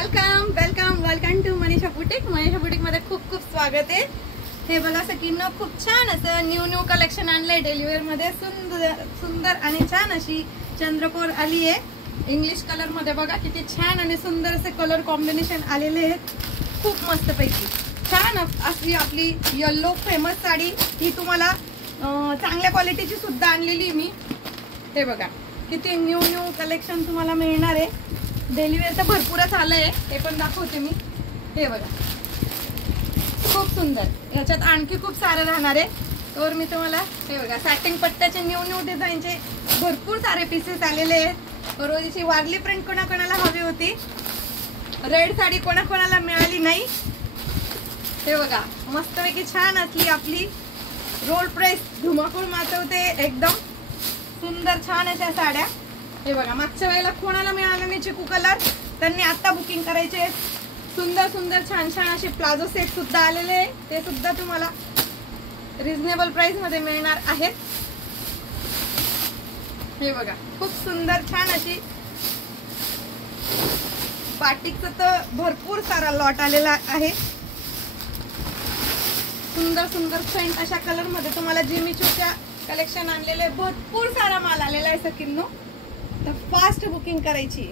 Welcome welcome welcome to Manisha boutique मध्ये खूप खूप स्वागत आहे। हे बघा सगळ्यांना खूप छान असं न्यू कलेक्शन आणलंय डेली वेअर मध्ये। सुंदर आणि छान अशी चंद्रकोर आली आहे इंग्लिश कलर मध्ये। बघा किती छान आणि सुंदर असे कलर कॉम्बिनेशन आलेले आहेत, खूप मस्त पैकी छान अशी आपली येलो फेमस साडी ही तुम्हाला चांगल्या क्वालिटीची सुद्धा आणलेली मी। हे बघा किती न्यू कलेक्शन तुम्हाला मिळणार आहे। डेली वेअर तर भरपूरच आलंय, हे पण दाखवते मी। हे बघा खूप सुंदर, ह्याच्यात आणखी खूप सारे राहणार आहे। तर मी तुम्हाला हे बघा सॅटिंग पट्ट्याचे न्यू डिझाईनचे भरपूर सारे पीसेस आलेले आहेत। बरोबरची वारली प्रिंट कोणाकोणाला हवी होती, रेड साडी कोणाकोणाला मिळाली नाही। हे बघा मस्तपैकी छान असली आपली रोल प्रेस धुमाकूळ माचवते, एकदम सुंदर छान अशा साड्या। हे बघा मागच्या वेळेला कोणाला मिळालं नाही चिकू कलर, त्यांनी आता बुकिंग करायचे। सुंदर छान असे प्लाझो सेट सुद्धा आलेले आहे, ते सुद्धा तुम्हाला रिझनेबल प्राइस मध्ये मिळणार आहेत। हे बघा खूप सुंदर छान अशी बाटिकचं तर भरपूर सारा लॉट आलेला आहे। सुंदर फेंट अशा कलर मध्ये तुम्हाला जिमीचूच्या कलेक्शन आणलेले, भरपूर सारा माल आलेला आहे सकिन्नो। तर फास्ट बुकिंग करायची।